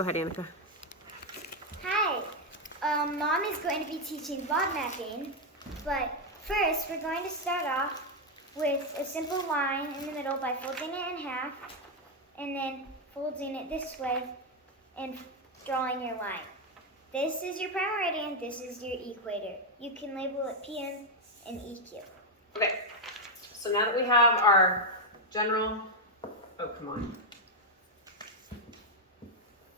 Go ahead, Annika. Hi. Mom is going to be teaching blob mapping, but first we're going to start off with a simple line in the middle by folding it in half and then folding it this way and drawing your line. This is your prime meridian, this is your equator. You can label it PM and EQ. Okay, so now that we have our general,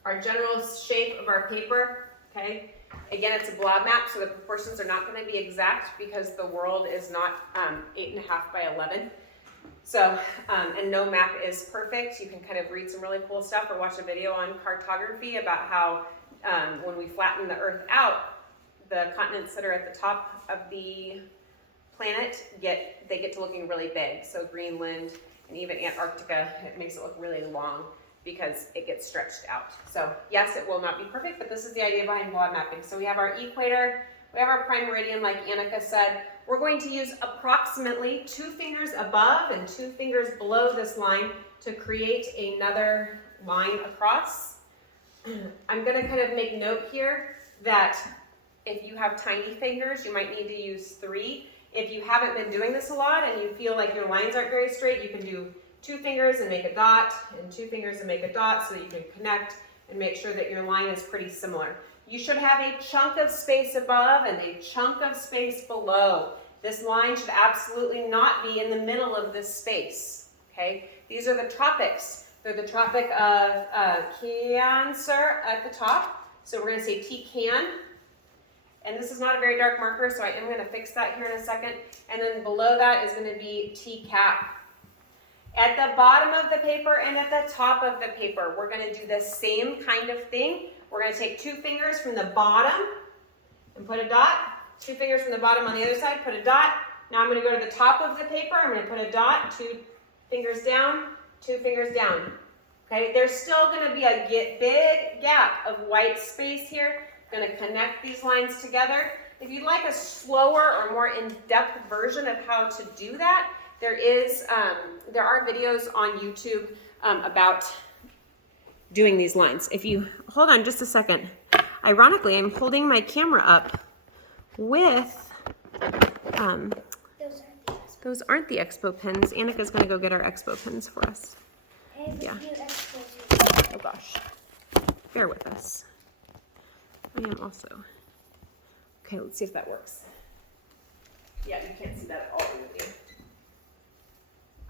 our general shape of our paper, okay? Again, it's a blob map, so the proportions are not going to be exact because the world is not 8.5 by 11. So, and no map is perfect. You can kind of read some really cool stuff or watch a video on cartography about how when we flatten the Earth out, the continents that are at the top of the planet get to looking really big. So Greenland and even Antarctica, it makes it look really long because it gets stretched out. So yes, it will not be perfect, but this is the idea behind blob mapping. So we have our equator, we have our prime meridian, like Annika said. We're going to use approximately 2 fingers above and 2 fingers below this line to create another line across. I'm going to kind of make note here that if you have tiny fingers, you might need to use 3. If you haven't been doing this a lot and you feel like your lines aren't very straight, you can do 2 fingers and make a dot, and 2 fingers and make a dot so that you can connect and make sure that your line is pretty similar. You should have a chunk of space above and a chunk of space below. This line should absolutely not be in the middle of this space, okay? These are the tropics. They're the Tropic of Cancer at the top. So we're going to say T-Can. And this is not a very dark marker, so I am going to fix that here in a second. And then below that is going to be T-Cap. At the bottom of the paper and at the top of the paper, we're going to do the same kind of thing. We're going to take 2 fingers from the bottom and put a dot. 2 fingers from the bottom on the other side, put a dot. Now I'm going to go to the top of the paper. I'm going to put a dot, 2 fingers down, 2 fingers down. Okay, there's still going to be a big gap of white space here. Going to connect these lines together. If you'd like a slower or more in-depth version of how to do that, there are videos on YouTube about doing these lines. If you hold on just a second, ironically, I'm holding my camera up with those aren't the Expo pens. Annika's going to go get our Expo pens for us. Yeah. Oh gosh, bear with us. I am also. Okay, let's see if that works. Yeah, you can't see that at all in the video.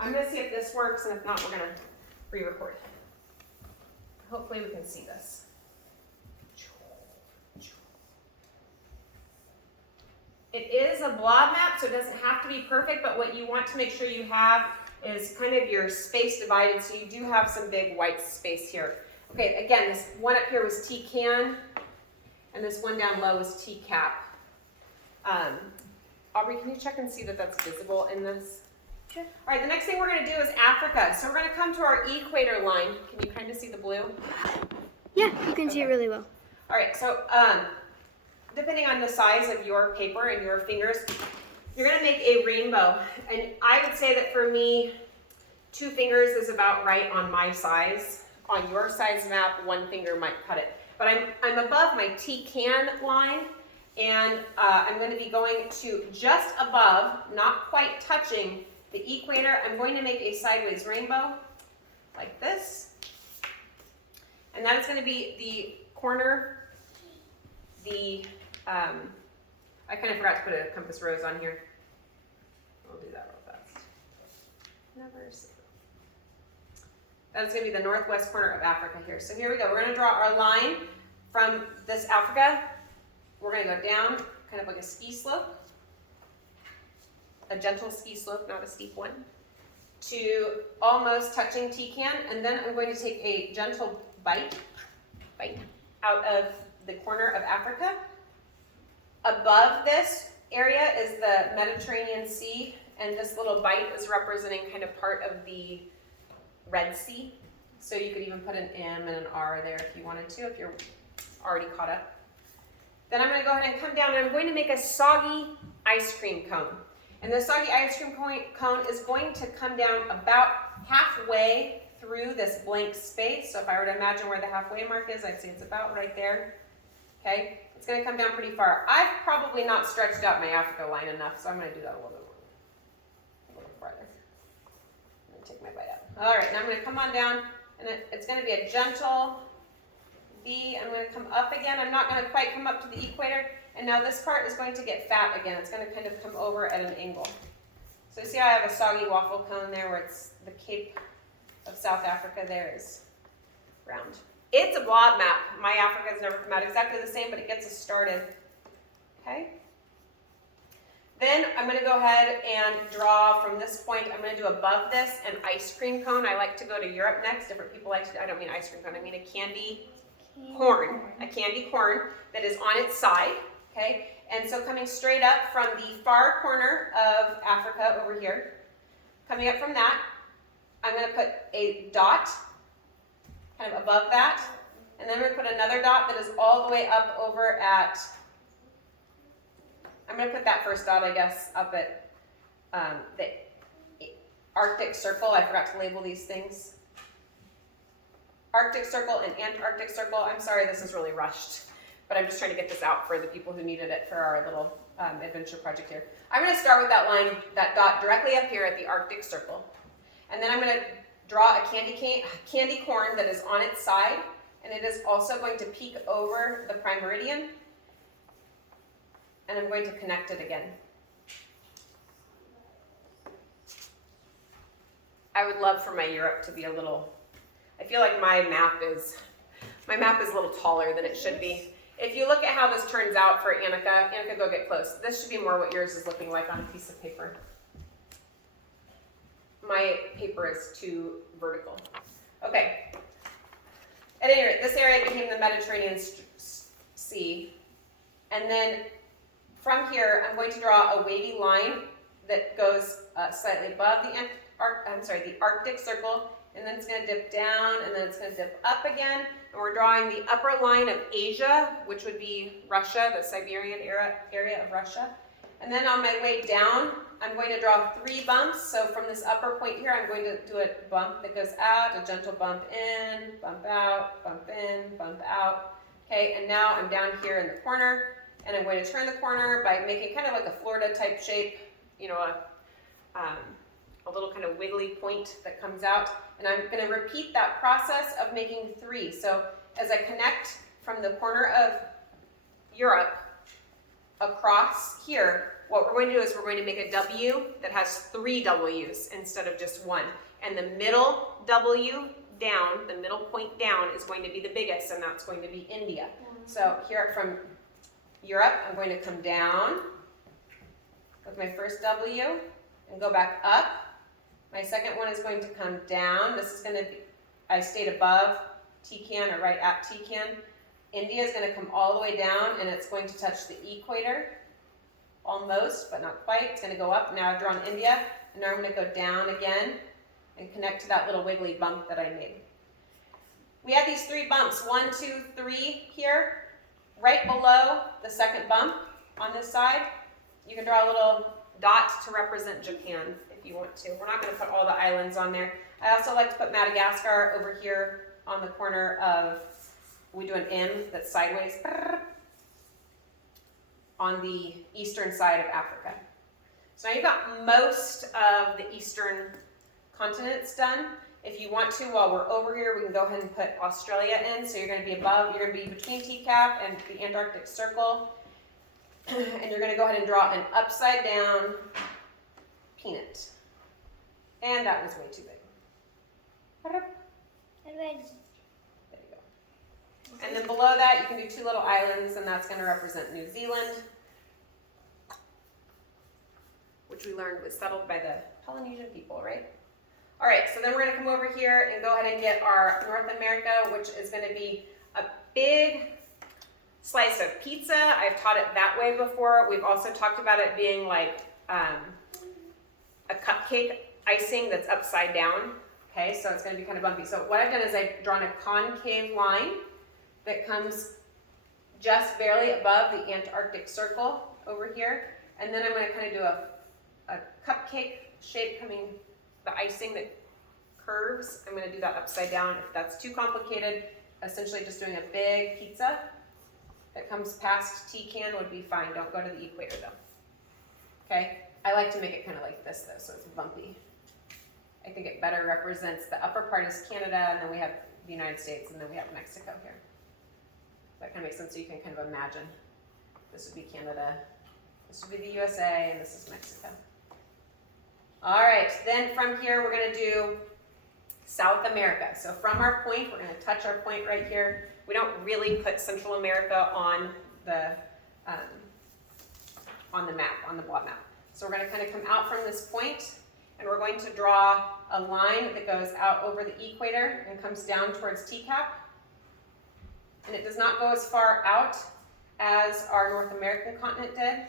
I'm going to see if this works, and if not, we're going to re-record. Hopefully we can see this. It is a blob map, so it doesn't have to be perfect, but what you want to make sure you have is kind of your space divided, so you do have some big white space here. Okay, again, this one up here was T-Can, and this one down low is T-Cap. Aubrey, can you check and see that that's visible in this? Sure. All right, the next thing we're going to do is Africa. So we're going to come to our equator line. Can you kind of see the blue? Yeah, you can see it really well. All right, so depending on the size of your paper and your fingers, you're going to make a rainbow. And I would say that for me, 2 fingers is about right on my size. On your size map, 1 finger might cut it. But I'm above my T-Can line, and I'm going to be going to just above, not quite touching the equator. I'm going to make a sideways rainbow like this. And that is going to be the corner, I kind of forgot to put a compass rose on here. I'll do that real fast. Never see. That's going to be the northwest corner of Africa here. So here we go. We're going to draw our line from this Africa. We're going to go down, kind of like a ski slope. A gentle ski slope, not a steep one, to almost touching T-Can, and then I'm going to take a gentle bite out of the corner of Africa. Above this area is the Mediterranean Sea, and this little bite is representing kind of part of the Red Sea. So you could even put an M and an R there if you wanted to, if you're already caught up. Then I'm going to go ahead and come down, and I'm going to make a soggy ice cream cone. And the soggy ice cream cone is going to come down about halfway through this blank space. So if I were to imagine where the halfway mark is, I'd say it's about right there. Okay, it's going to come down pretty far. I've probably not stretched out my Africa line enough, so I'm going to do that a little bit more, a little farther. I'm going to take my bite out. All right, now I'm going to come on down, and it's going to be a gentle V. I'm going to come up again. I'm not going to quite come up to the equator, and now this part is going to get fat again. It's going to kind of come over at an angle. So see how I have a soggy waffle cone there where it's the Cape of South Africa there is round. It's a blob map. My Africa has never come out exactly the same, but it gets us started. Okay? Then I'm going to go ahead and draw from this point. I'm going to do above this an ice cream cone. I like to go to Europe next. Different people like to, I don't mean ice cream cone, I mean a candy corn. A candy corn that is on its side. Okay? And so coming straight up from the far corner of Africa over here, coming up from that, I'm going to put a dot kind of above that, and then we're going to put another dot that is all the way up over at, I'm going to put that first dot, I guess, up at the Arctic Circle. I forgot to label these things. Arctic Circle and Antarctic Circle. I'm sorry, this is really rushed, but I'm just trying to get this out for the people who needed it for our little adventure project here. I'm going to start with that line, that dot directly up here at the Arctic Circle, and then I'm going to draw a candy corn that is on its side, and it is also going to peek over the prime meridian, and I'm going to connect it again. I would love for my Europe to be a little, I feel like my map is a little taller than it should be. If you look at how this turns out for Annika, go get close. This should be more what yours is looking like on a piece of paper. My paper is too vertical. Okay. At any rate, this area became the Mediterranean Sea. And then from here, I'm going to draw a wavy line that goes slightly above the Arctic Circle, and then it's going to dip down, and then it's going to dip up again. And we're drawing the upper line of Asia, which would be Russia, the Siberian area of Russia. And then on my way down, I'm going to draw 3 bumps. So from this upper point here, I'm going to do a bump that goes out, a gentle bump in, bump out, bump in, bump out. Okay, and now I'm down here in the corner, and I'm going to turn the corner by making kind of like a Florida type shape, you know, a little kind of wiggly point that comes out. And I'm going to repeat that process of making 3. So as I connect from the corner of Europe across here, what we're going to do is we're going to make a W that has 3 W's instead of just 1. And the middle W down, the middle point down, is going to be the biggest, and that's going to be India. So here from Europe, I'm going to come down with my first W and go back up. My second one is going to come down. This is going to be, I stayed above Tican, or right at Tican. India is going to come all the way down, and it's going to touch the equator. Almost, but not quite. It's going to go up. Now I've drawn India, and now I'm going to go down again and connect to that little wiggly bump that I made. We had these 3 bumps, 1, 2, 3 here, right below the second bump on this side. You can draw a little dot to represent Japan if you want to. We're not going to put all the islands on there. I also like to put Madagascar over here on the corner of, we do an M that's sideways, on the eastern side of Africa. So now you've got most of the eastern continents done. If you want to, while we're over here, we can go ahead and put Australia in. So you're going to be above, you're going to be between TCAP and the Antarctic Circle. And you're going to go ahead and draw an upside down peanut. And that was way too big. There you go. And then below that, you can do 2 little islands, and that's going to represent New Zealand, which we learned was settled by the Polynesian people, right? All right, so then we're going to come over here and go ahead and get our North America, which is going to be a big slice of pizza. I've taught it that way before. We've also talked about it being like a cupcake icing that's upside down. Okay, so it's going to be kind of bumpy. So what I've done is I've drawn a concave line that comes just barely above the Antarctic Circle over here. And then I'm going to kind of do a cupcake shape coming, the icing that curves. I'm going to do that upside down. If that's too complicated, essentially just doing a big pizza that comes past T-can would be fine. Don't go to the equator though. Okay? I like to make it kind of like this though, so it's bumpy. I think it better represents the upper part is Canada, and then we have the United States, and then we have Mexico here. That kind of makes sense, so you can kind of imagine. This would be Canada, this would be the USA, and this is Mexico. All right, then from here, we're gonna do South America. So from our point, we're gonna touch our point right here. We don't really put Central America on the map, on the blob map. So we're gonna kind of come out from this point, and we're going to draw a line that goes out over the equator and comes down towards T-cap. And it does not go as far out as our North American continent did.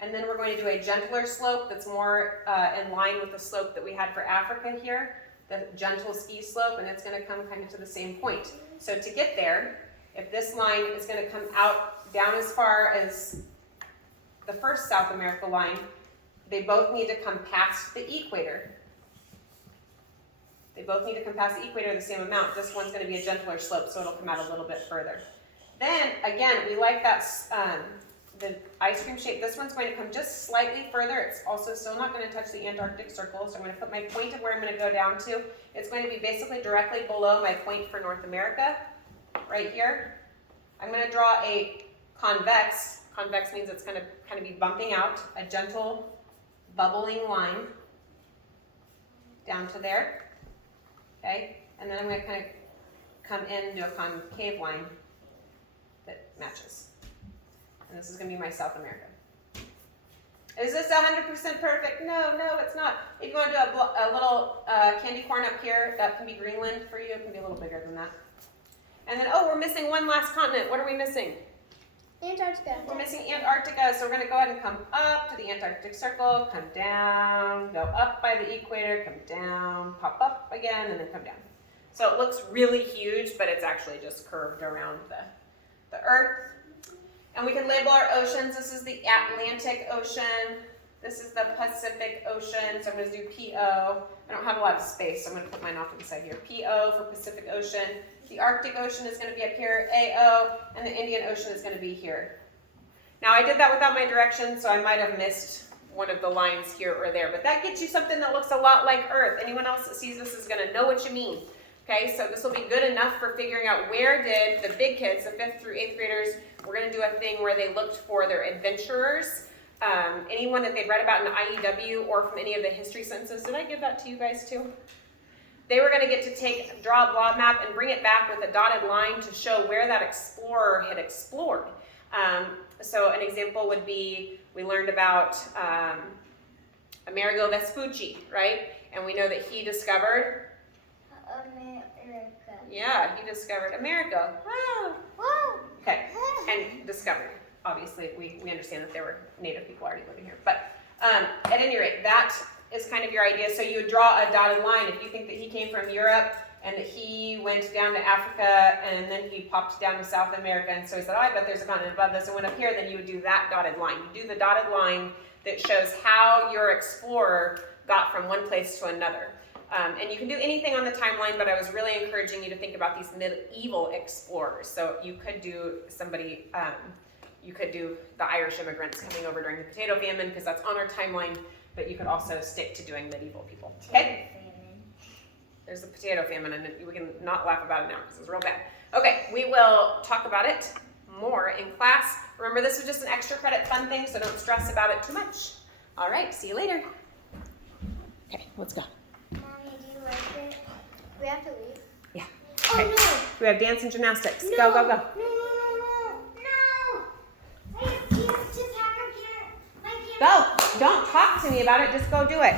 And then we're going to do a gentler slope that's more in line with the slope that we had for Africa here, the gentle ski slope, and it's going to come kind of to the same point. So to get there, if this line is going to come out down as far as the first South America line, they both need to come past the equator. They both need to come past the equator the same amount. This one's going to be a gentler slope, so it'll come out a little bit further. Then, again, we like that the ice cream shape. This one's going to come just slightly further. It's also still not going to touch the Antarctic Circle, so I'm going to put my point of where I'm going to go down to. It's going to be basically directly below my point for North America, right here. I'm going to draw a convex. Convex means it's going to kind of be bumping out, a gentle bubbling line down to there. Okay, and then I'm going to kind of come in and do a concave line that matches. And this is going to be my South America. Is this 100% perfect? No, it's not. If you want to do a little candy corn up here, that can be Greenland for you. It can be a little bigger than that. And then, oh, we're missing one last continent. What are we missing? Antarctica. We're missing Antarctica, so we're going to go ahead and come up to the Antarctic Circle, come down, go up by the equator, come down, pop up again, and then come down. So it looks really huge, but it's actually just curved around the Earth. And we can label our oceans. This is the Atlantic Ocean. This is the Pacific Ocean. So I'm going to do PO. I don't have a lot of space, so I'm going to put mine off to the side here. PO for Pacific Ocean. The Arctic Ocean is going to be up here, AO, and the Indian Ocean is going to be here. Now I did that without my directions, so I might have missed one of the lines here or there, but that gets you something that looks a lot like Earth. Anyone else that sees this is going to know what you mean. Okay, so this will be good enough for figuring out where did the big kids, the 5th through 8th graders, we're going to do a thing where they looked for their adventurers, anyone that they'd read about in the IEW or from any of the history census. Did I give that to you guys too? They were going to get to draw a blob map and bring it back with a dotted line to show where that explorer had explored. So an example would be, we learned about Amerigo Vespucci, right? And we know that he discovered America. Yeah, he discovered America. Wow. Whoa. Okay, and discovered. Obviously, we understand that there were native people already living here. But at any rate, that is kind of your idea. So you would draw a dotted line. If you think that he came from Europe and that he went down to Africa and then he popped down to South America, and so he said, oh, I bet there's a continent above this, and went up here, then you would do that dotted line. You do the dotted line that shows how your explorer got from one place to another. And you can do anything on the timeline, but I was really encouraging you to think about these medieval explorers. So you could do somebody, you could do the Irish immigrants coming over during the potato famine, because that's on our timeline, but you could also stick to doing medieval people. Okay? There's the potato famine, and we can not laugh about it now because it's real bad. Okay, we will talk about it more in class. Remember, this is just an extra credit fun thing, so don't stress about it too much. All right, see you later. Okay, let's go. Mommy, do you like it? We have to leave. Yeah. Oh, Okay. no. We have dance and gymnastics. No. Go, go, go. No. I have to pack up here. Go. Don't talk to me about it. Just go do it.